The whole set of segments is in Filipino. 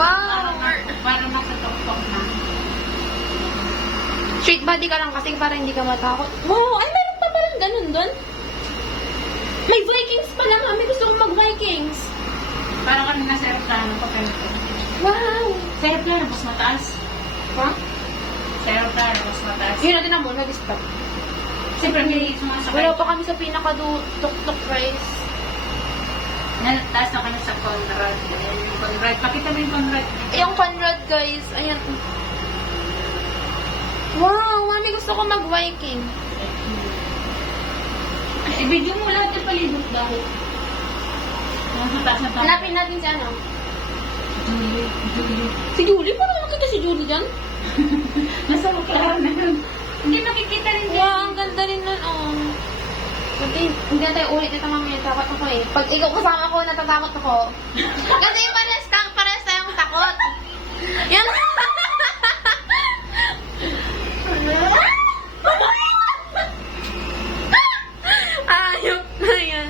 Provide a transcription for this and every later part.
Wow! Para makatok-tok na. Straight body ka lang kasi para hindi ka matakot. Wow! Ay, meron pa parang ganun doon? May Vikings pa lang. May gusto kong mag-Vikings. Para kami nasa aeroplano pa kayo. Wow! Sa aeroplano, mas mataas. Ha? Sa aeroplano, mas mataas. Yun natin na mo, nag-stop. Siyempre, may sumasakay. Wala pa kami sa pinaka-tuk-tuk price. Taas na kami sa Conrad. Ayan yung Conrad. Pakita mo yung Conrad. Yung Conrad, guys. Ayan. Wow! Mami, gusto ko mag-Viking. Ibigyan mo lahat yung palibot daw. Mataas na taas. Hanapin natin si ano? Julie. Si Julie? Paano makita si Julie dyan? Nasa McLaren na yun. Hindi makikita rin yun. Wow, ang ganda rin nun, oh. Hindi na tayo ulit ito mamaya. Takot ako eh. Pag ikaw kasama ko, natatakot ako. Kasi pares tayong takot. Yan. Ayok na yan.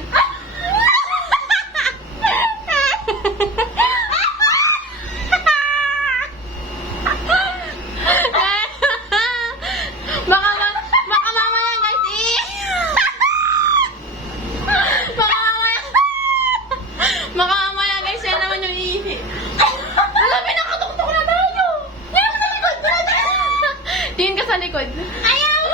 Baka mamaya guys Baka mamaya guys yan naman yung ihi. Wala, pinakatuktok na tayo. Tingin ka sa likod. Tingin ka sa likod. Ayaw!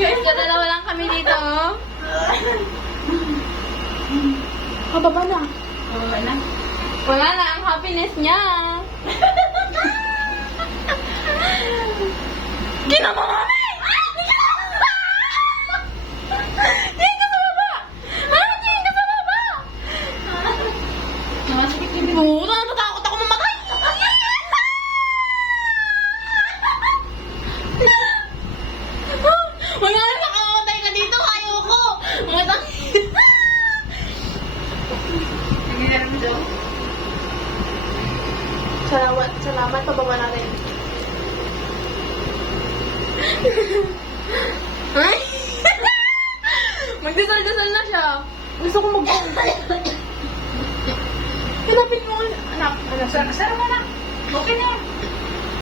Guys, kadalawa lang kami dito, oh. Kababa na. Oo, na. Wala na ang happiness niya. Ginawa kami! Tingin ka sa baba! Mami, tingin ka sa baba! Sumasakit yung Puta, natatakot ako mamatay! Wala na, nakamamatay ka dito! Ayaw ko! Mamatay! Nangyayari mo daw. Salamat, pababa natin. Ay! Magdasal-dasal na siya. Gusto ko mag-bongga. Hanapin mo. Anak. Sara mo na. Okay na.